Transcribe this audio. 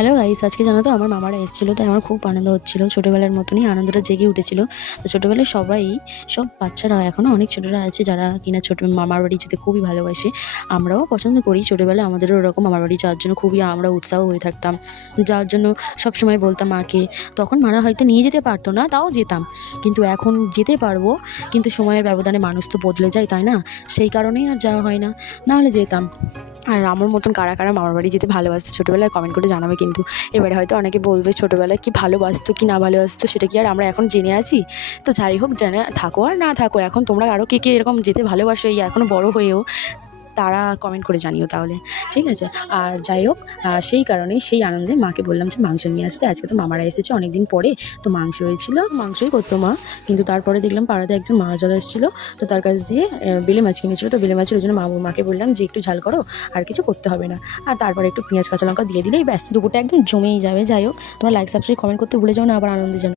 Hello guys, আজকে জানো তো আমার মামারা এসেছিলো, তাই আমার খুব আনন্দ হচ্ছিলো। ছোটোবেলার মতনই আনন্দটা জেগে উঠেছিল। তো ছোটোবেলায় সব বাচ্চারা এখনও অনেক ছোটরা আছে যারা কিনা ছোটো মামার বাড়ি যেতে খুবই ভালোবাসে। আমরাও পছন্দ করি। ছোটোবেলায় আমাদেরও ওরকম মামার বাড়ি যাওয়ার জন্য খুবই আমরা উৎসাহ হয়ে থাকতাম, যাওয়ার জন্য সবসময় বলতাম মাকে। তখন মারা হয়তো নিয়ে যেতে পারতো না, তাও যেতাম। কিন্তু এখন যেতে পারবো, কিন্তু সময়ের ব্যবধানে মানুষ তো বদলে যায়, তাই না? সেই কারণেই আর যাওয়া হয় না, নাহলে যেতাম। আর আমার মতন কারা কারা মামার বাড়ি যেতে ভালোবাসতো ছোটোবেলায় কমেন্ট করে জানাবে কিন্তু। এবারে হয়তো অনেকে বলবে ছোটোবেলায় কি ভালোবাসতো কি না ভালোবাসতো, সেটা কি আর আমরা এখন জেনে আছি? তো যাই হোক, জেনে থাকো আর না থাকো, এখন তোমরা আরও কে কে এরকম যেতে ভালোবাসো এই এখনও বড় হয়েও, তারা কমেন্ট করে জানিও তাহলে, ঠিক আছে? আর যাই হোক, সেই কারণেই সেই আনন্দে মাকে বললাম যে মাংস নিয়ে আসতে। আজকে তো মামারা এসেছে অনেক দিন পরে, তো মাংস হয়েছিল, মাংসই করতো মা। কিন্তু তারপরে দেখলাম পাড়াতে একজন মারা চলে এসেছিলো, তো তার কাছ দিয়ে বেলে মাছ কিনেছিলো। তো বেলে মাছের ওই জন্য মাকে বললাম যে একটু ঝাল করো, আর কিছু করতে হবে না। আর তারপরে একটু পেঁয়াজ কাঁচা লঙ্কা দিয়ে দিলেই ব্যাস, দুপুরটা একদম জমেই যাবে। যাই হোক, তোমরা লাইক সাবস্ক্রাইব কমেন্ট করতে ভুলে যাও না, আবার আনন্দে জানো।